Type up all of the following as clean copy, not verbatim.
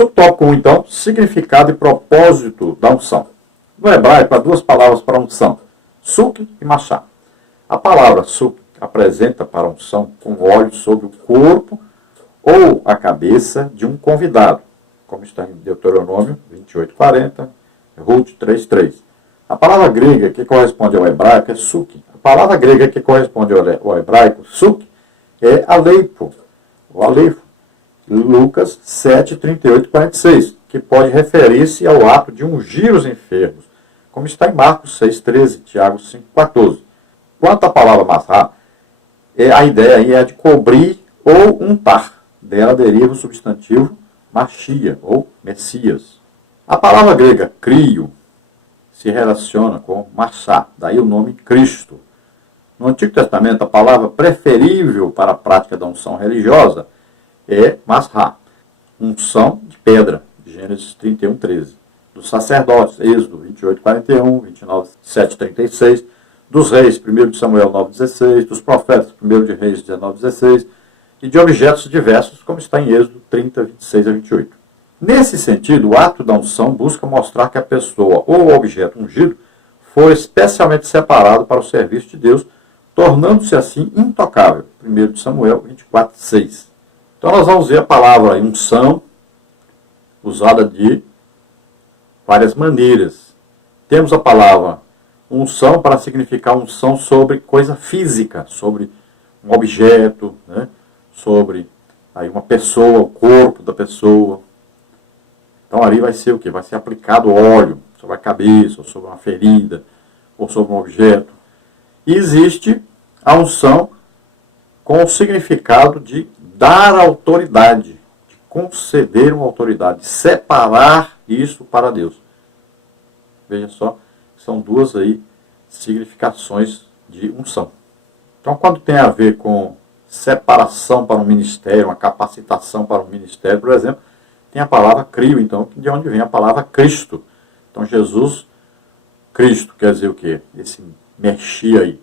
Subtópico 1, então, significado e propósito da unção. No hebraico, há duas palavras para unção, suk e machá. A palavra suk apresenta para a unção com óleo sobre o corpo ou a cabeça de um convidado, como está em Deuteronômio 28:40, Ruth 3:3. A palavra grega que corresponde ao hebraico é suk. A palavra grega que corresponde ao hebraico, suk, é aleipo, o aleifo. Lucas 7:38-46, que pode referir-se ao ato de ungir os enfermos, como está em Marcos 6:13, Tiago 5:14. Quanto à palavra masrá, a ideia aí é de cobrir ou untar. Dela deriva o substantivo machia, ou Messias. A palavra grega crio se relaciona com machá, daí o nome Cristo. No Antigo Testamento, a palavra preferível para a prática da unção religiosa é masrá, unção de pedra, Gênesis 31:13. Dos sacerdotes, Êxodo 28:41, 29:7-36. Dos reis, 1 de Samuel 9:16. Dos profetas, 1 de Reis 19:16. E de objetos diversos, como está em Êxodo 30:26-28. Nesse sentido, o ato da unção busca mostrar que a pessoa ou o objeto ungido foi especialmente separado para o serviço de Deus, tornando-se assim intocável. 1 de Samuel 24:6. Então nós vamos ver a palavra unção usada de várias maneiras. Temos a palavra unção para significar unção sobre coisa física, sobre um objeto, né? Sobre aí uma pessoa, o corpo da pessoa. Então ali vai ser o quê? Vai ser aplicado óleo sobre a cabeça, ou sobre uma ferida, ou sobre um objeto. E existe a unção com o significado de dar autoridade, de conceder uma autoridade, de separar isso para Deus. Veja só, são duas aí significações de unção. Então, quando tem a ver com separação para um ministério, uma capacitação para um ministério, por exemplo, tem a palavra crio, então, de onde vem a palavra Cristo. Então, Jesus, Cristo, quer dizer o quê? Esse Mexia aí,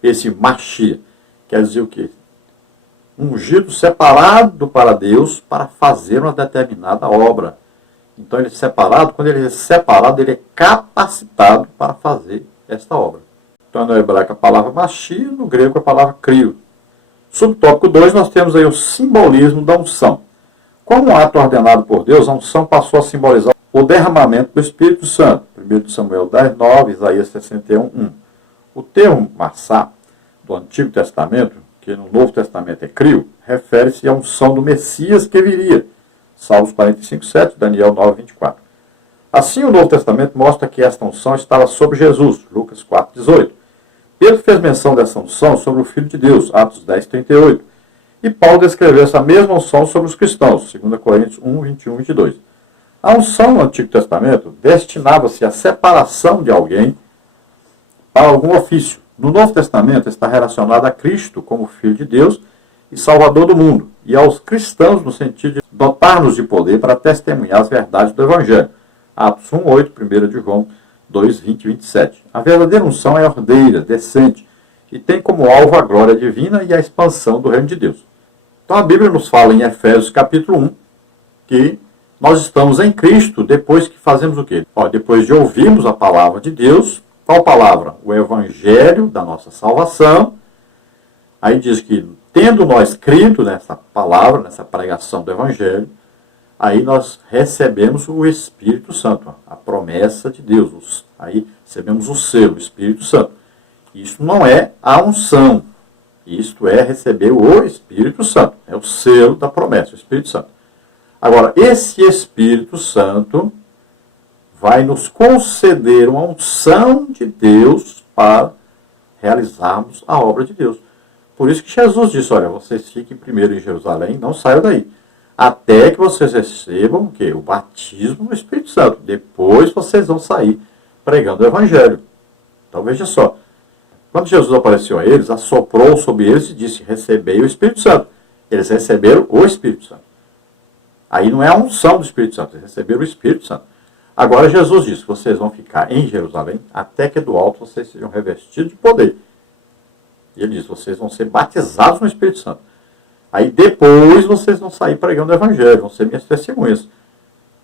esse Machia, quer dizer o quê? Ungido, separado para Deus, para fazer uma determinada obra. Então, ele é separado, quando ele é separado, ele é capacitado para fazer esta obra. Então, no hebraico a palavra Machia, no grego a palavra crio. Subtópico 2, nós temos aí o simbolismo da unção. Como um ato ordenado por Deus, a unção passou a simbolizar o derramamento do Espírito Santo. 1 Samuel 10:9, Isaías 61:1. O termo massá, do Antigo Testamento, que no Novo Testamento é crio, refere-se à unção do Messias que viria. Salmos 45:7, Daniel 9:24. Assim, o Novo Testamento mostra que esta unção estava sobre Jesus. Lucas 4:18. Pedro fez menção dessa unção sobre o Filho de Deus. Atos 10:38. E Paulo descreveu essa mesma unção sobre os cristãos. 2 Coríntios 1:21-22. A unção no Antigo Testamento destinava-se à separação de alguém para algum ofício. No Novo Testamento está relacionada a Cristo como Filho de Deus e Salvador do mundo, e aos cristãos no sentido de dotar-nos de poder para testemunhar as verdades do Evangelho. Atos 1:8, 1 de João 2:20-27. A verdadeira unção é ordeira, decente, e tem como alvo a glória divina e a expansão do reino de Deus. Então a Bíblia nos fala em Efésios capítulo 1, que nós estamos em Cristo depois que fazemos o quê? Depois de ouvirmos a palavra de Deus. Qual palavra? O Evangelho da nossa salvação. Aí diz que, tendo nós crido nessa palavra, nessa pregação do Evangelho, aí nós recebemos o Espírito Santo, a promessa de Deus. Aí recebemos o selo, o Espírito Santo. Isso não é a unção. Isto é receber o Espírito Santo. É o selo da promessa, o Espírito Santo. Agora, esse Espírito Santo vai nos conceder uma unção de Deus para realizarmos a obra de Deus. Por isso que Jesus disse, olha, vocês fiquem primeiro em Jerusalém, não saiam daí, até que vocês recebam o quê? O batismo no Espírito Santo. Depois vocês vão sair pregando o Evangelho. Então veja só, quando Jesus apareceu a eles, assoprou sobre eles e disse, recebei o Espírito Santo. Eles receberam o Espírito Santo. Aí não é a unção do Espírito Santo, eles receberam o Espírito Santo. Agora Jesus disse, vocês vão ficar em Jerusalém, até que do alto vocês sejam revestidos de poder. E ele diz, vocês vão ser batizados no Espírito Santo. Aí depois vocês vão sair pregando o Evangelho, vão ser minhas testemunhas.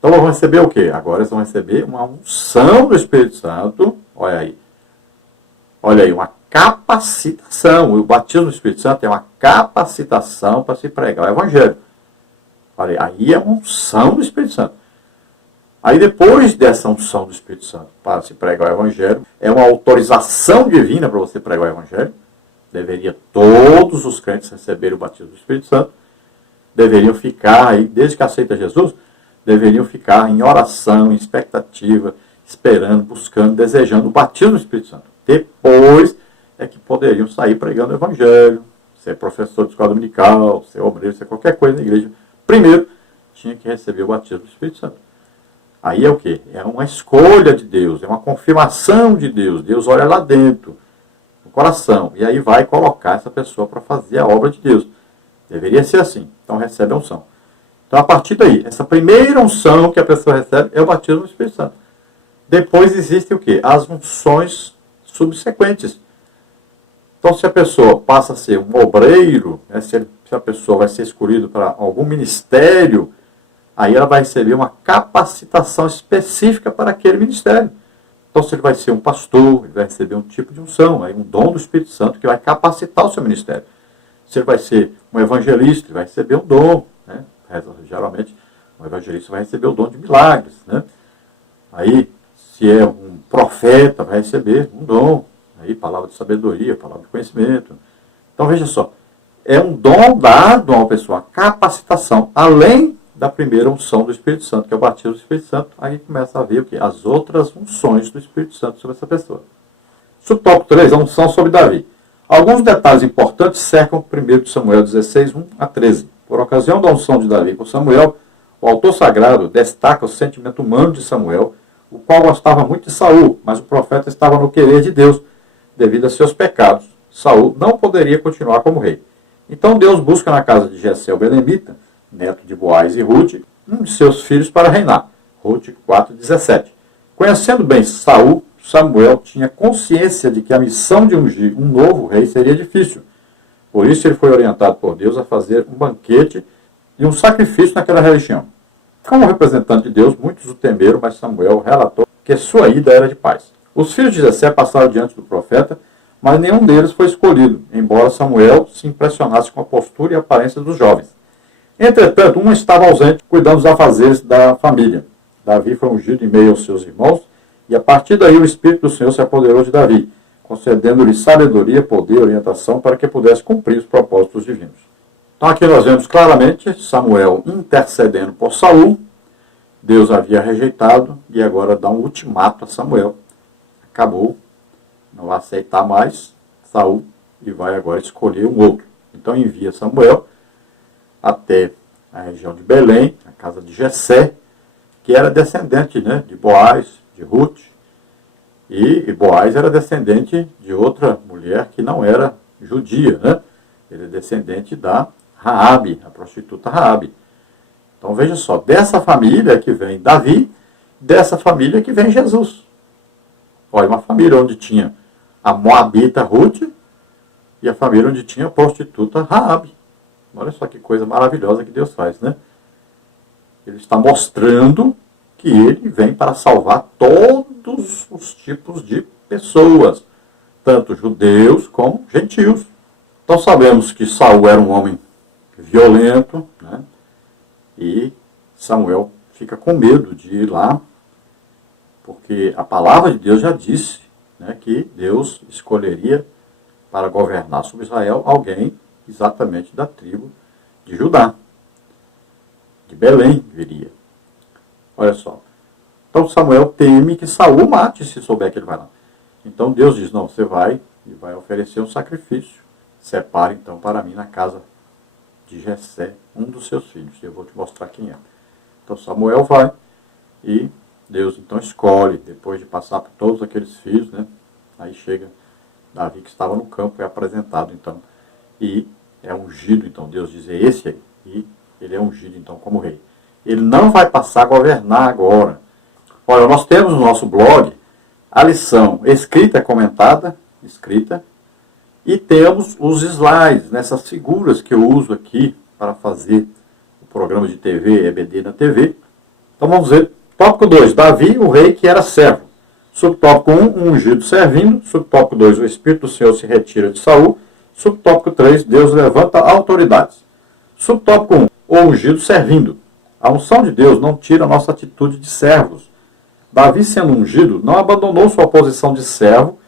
Então vão receber o quê? Agora eles vão receber uma unção do Espírito Santo. Olha aí, uma capacitação. O batismo do Espírito Santo é uma capacitação para se pregar o Evangelho. Olha aí é uma unção do Espírito Santo. Aí depois dessa unção do Espírito Santo para se pregar o Evangelho, é uma autorização divina para você pregar o Evangelho. Deveria todos os crentes receberem o batismo do Espírito Santo. Deveriam ficar aí, desde que aceita Jesus, deveriam ficar em oração, em expectativa, esperando, buscando, desejando o batismo do Espírito Santo. Depois é que poderiam sair pregando o Evangelho, ser professor de escola dominical, ser obreiro, ser qualquer coisa na igreja. Primeiro, tinha que receber o batismo do Espírito Santo. Aí é o quê? É uma escolha de Deus, é uma confirmação de Deus. Deus olha lá dentro, no coração, e aí vai colocar essa pessoa para fazer a obra de Deus. Deveria ser assim. Então recebe a unção. Então a partir daí, essa primeira unção que a pessoa recebe é o batismo do Espírito Santo. Depois existe o quê? As unções subsequentes. Então se a pessoa passa a ser um obreiro, né, se a pessoa vai ser escolhida para algum ministério, aí ela vai receber uma capacitação específica para aquele ministério. Então se ele vai ser um pastor, ele vai receber um tipo de unção, aí um dom do Espírito Santo que vai capacitar o seu ministério. Se ele vai ser um evangelista, ele vai receber um dom. Né? Geralmente, um evangelista vai receber o dom de milagres. Né? Aí, se é um profeta, vai receber um dom. Aí, palavra de sabedoria, palavra de conhecimento. Então, veja só. É um dom dado a uma pessoa, capacitação, além da primeira unção do Espírito Santo, que é o batismo do Espírito Santo. Aí começa a ver o quê? As outras unções do Espírito Santo sobre essa pessoa. Subtópico 3, a unção sobre Davi. Alguns detalhes importantes cercam 1 Samuel 16, 1 a 13. Por ocasião da unção de Davi por Samuel, o autor sagrado destaca o sentimento humano de Samuel, o qual gostava muito de Saul, mas o profeta estava no querer de Deus, devido a seus pecados. Saul não poderia continuar como rei. Então Deus busca na casa de Jessé o belemita, neto de Boaz e Ruth, um de seus filhos para reinar. Ruth 4:17. Conhecendo bem Saul, Samuel tinha consciência de que a missão de ungir um novo rei seria difícil. Por isso ele foi orientado por Deus a fazer um banquete e um sacrifício naquela região. Como representante de Deus, muitos o temeram, mas Samuel relatou que sua ida era de paz. Os filhos de Jessé passaram diante do profeta, mas nenhum deles foi escolhido, embora Samuel se impressionasse com a postura e a aparência dos jovens. Entretanto, um estava ausente, cuidando dos afazeres da família. Davi foi ungido em meio aos seus irmãos, e a partir daí o Espírito do Senhor se apoderou de Davi, concedendo-lhe sabedoria, poder e orientação para que pudesse cumprir os propósitos divinos. Então aqui nós vemos claramente Samuel intercedendo por Saul. Deus havia rejeitado e agora dá um ultimato a Samuel. Acabou, não vai aceitar mais Saul e vai agora escolher um outro. Então envia Samuel até a região de Belém, a casa de Jessé, que era descendente, né, de Boaz, de Ruth, e Boaz era descendente de outra mulher que não era judia, né? Ele é descendente da Raabe, a prostituta Raabe. Então veja só, dessa família que vem Davi, dessa família que vem Jesus. Olha, uma família onde tinha a moabita Ruth e a família onde tinha a prostituta Raabe. Olha só que coisa maravilhosa que Deus faz, né? Ele está mostrando que ele vem para salvar todos os tipos de pessoas, tanto judeus como gentios. Então sabemos que Saul era um homem violento, né? E Samuel fica com medo de ir lá, porque a palavra de Deus já disse, né, que Deus escolheria para governar sobre Israel alguém exatamente da tribo de Judá, de Belém viria. Olha só. Então Samuel teme que Saul mate se souber que ele vai lá. Então Deus diz, não, você vai e vai oferecer um sacrifício. Separe então para mim na casa de Jessé um dos seus filhos. Eu vou te mostrar quem é. Então Samuel vai e Deus então escolhe, depois de passar por todos aqueles filhos, né? Aí chega Davi que estava no campo, é apresentado então. E é ungido, então Deus diz, é esse aí. E ele é ungido então como rei. Ele não vai passar a governar agora. Olha, nós temos no nosso blog a lição escrita, comentada, escrita, e temos os slides, nessas figuras que eu uso aqui para fazer o programa de TV, EBD na TV. Então vamos ver. Tópico 2, Davi, o rei que era servo. Subtópico 1, um ungido servindo. Subtópico 2, o Espírito do Senhor se retira de Saul. Subtópico 3, Deus levanta autoridades. Subtópico 1, o ungido servindo. A unção de Deus não tira a nossa atitude de servos. Davi, sendo ungido, não abandonou sua posição de servo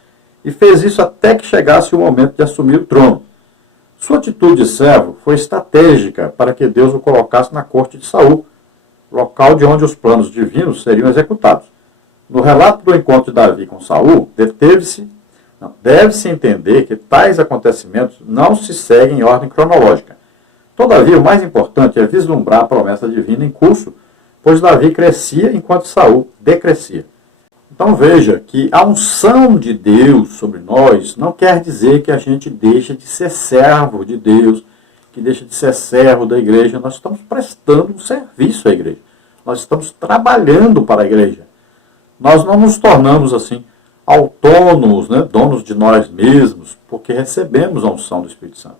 e fez isso até que chegasse o momento de assumir o trono. Sua atitude de servo foi estratégica para que Deus o colocasse na corte de Saul, local de onde os planos divinos seriam executados. No relato do encontro de Davi com Saul, deve-se entender que tais acontecimentos não se seguem em ordem cronológica. Todavia, o mais importante é vislumbrar a promessa divina em curso, pois Davi crescia enquanto Saul decrescia. Então veja que a unção de Deus sobre nós não quer dizer que a gente deixa de ser servo de Deus, que deixa de ser servo da igreja. Nós estamos prestando um serviço à igreja. Nós estamos trabalhando para a igreja. Nós não nos tornamos assim autônomos, né, donos de nós mesmos, porque recebemos a unção do Espírito Santo.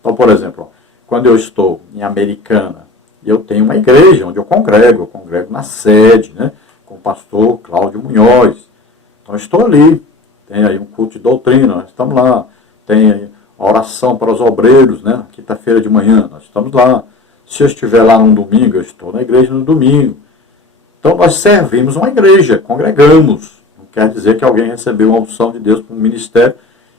Então, por exemplo, quando eu estou em Americana, eu tenho uma igreja onde eu congrego na sede, né, com o pastor Cláudio Munhoz. Então, eu estou ali. Tem aí um culto de doutrina, nós estamos lá. Tem aí a oração para os obreiros, né, na quinta-feira de manhã, nós estamos lá. Se eu estiver lá num domingo, eu estou na igreja no domingo. Então, nós servimos uma igreja, congregamos. Não quer dizer que alguém recebeu uma unção de Deus para um ministério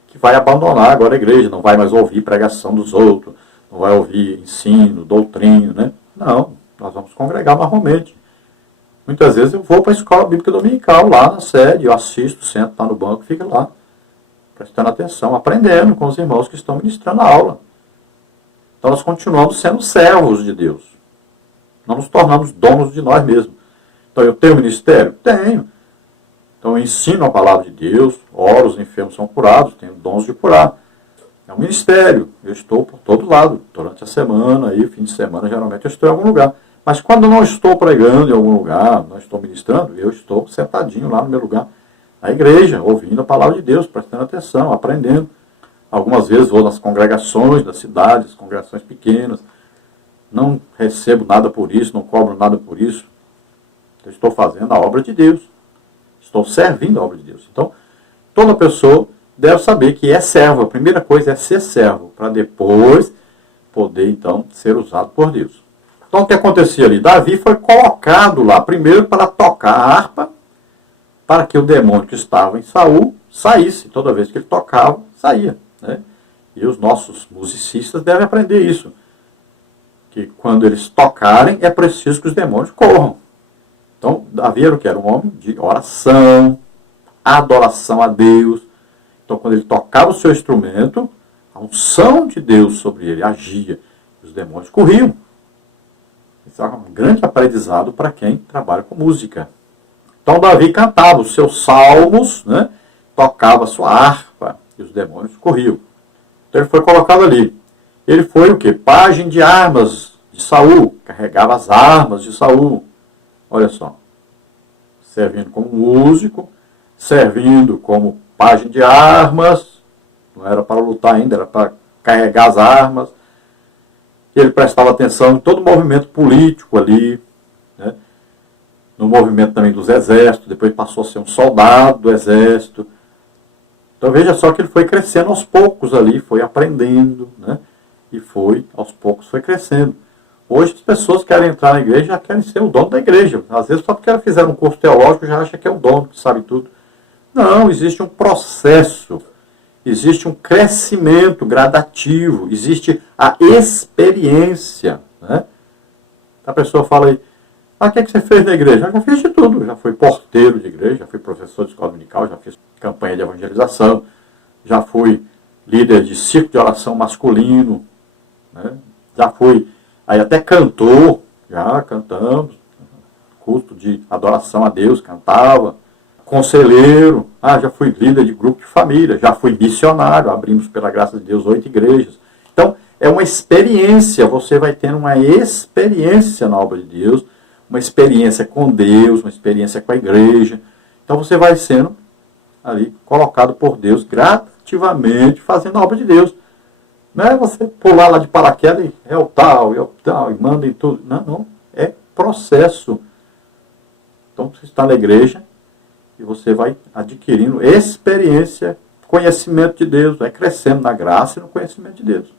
que vai abandonar agora a igreja, não vai mais ouvir pregação dos outros, não vai ouvir ensino, doutrina, né? Não, nós vamos congregar normalmente. Muitas vezes eu vou para a escola bíblica dominical, lá na sede, eu assisto, sento, está no banco, fico lá, prestando atenção, aprendendo com os irmãos que estão ministrando a aula. Então nós continuamos sendo servos de Deus. Não nos tornamos donos de nós mesmos. Então eu tenho ministério? Tenho. Então eu ensino a palavra de Deus, oro, os enfermos são curados, tenho dons de curar. É um ministério. Eu estou por todo lado. Durante a semana, aí, fim de semana, geralmente eu estou em algum lugar. Mas quando não estou pregando em algum lugar, não estou ministrando, eu estou sentadinho lá no meu lugar, na igreja, ouvindo a palavra de Deus, prestando atenção, aprendendo. Algumas vezes vou nas congregações das cidades, congregações pequenas. Não recebo nada por isso, não cobro nada por isso. Eu estou fazendo a obra de Deus. Estou servindo a obra de Deus. Então, toda pessoa deve saber que é servo. A primeira coisa é ser servo, para depois poder, então, ser usado por Deus. Então, o que acontecia ali? Davi foi colocado lá, primeiro para tocar a harpa, para que o demônio que estava em Saul saísse. Toda vez que ele tocava, saía. Né? E os nossos musicistas devem aprender isso. Que quando eles tocarem, é preciso que os demônios corram. Então, Davi era o que? Era um homem de oração, adoração a Deus. Então, quando ele tocava o seu instrumento, a unção de Deus sobre ele agia. Os demônios corriam. Isso é um grande aprendizado para quem trabalha com música. Então, Davi cantava os seus salmos, né? Tocava a sua harpa e os demônios corriam. Então, ele foi colocado ali. Ele foi o quê? Pajem de armas de Saul. Carregava as armas de Saul. Olha só. Servindo como músico, servindo como pajem de armas. Não era para lutar ainda, era para carregar as armas. Ele prestava atenção em todo o movimento político ali, né? No movimento também dos exércitos, depois passou a ser um soldado do exército. Então veja só que ele foi crescendo aos poucos ali, foi aprendendo, né? E foi, aos poucos, foi crescendo. Hoje as pessoas querem entrar na igreja, já querem ser o dono da igreja. Às vezes só porque elas fizeram um curso teológico, já acha que é o dono, que sabe tudo. Não, existe um processo. Existe um crescimento gradativo, existe a experiência. Né? A pessoa fala aí, o que você fez na igreja? Eu já fiz de tudo, já fui porteiro de igreja, já fui professor de escola dominical, já fiz campanha de evangelização, já fui líder de círculo de oração masculino, né? Já fui aí até cantor, já cantamos, culto de adoração a Deus, cantava. Conselheiro, já fui líder de grupo de família, já fui missionário, abrimos pela graça de Deus 8 igrejas. Então, é uma experiência, você vai tendo uma experiência na obra de Deus, uma experiência com Deus, uma experiência com a igreja. Então você vai sendo ali colocado por Deus gradativamente fazendo a obra de Deus. Não é você pular lá de paraquedas e é o tal, e manda e tudo. Não, é processo. você está na igreja e você vai adquirindo experiência, conhecimento de Deus, vai crescendo na graça e no conhecimento de Deus.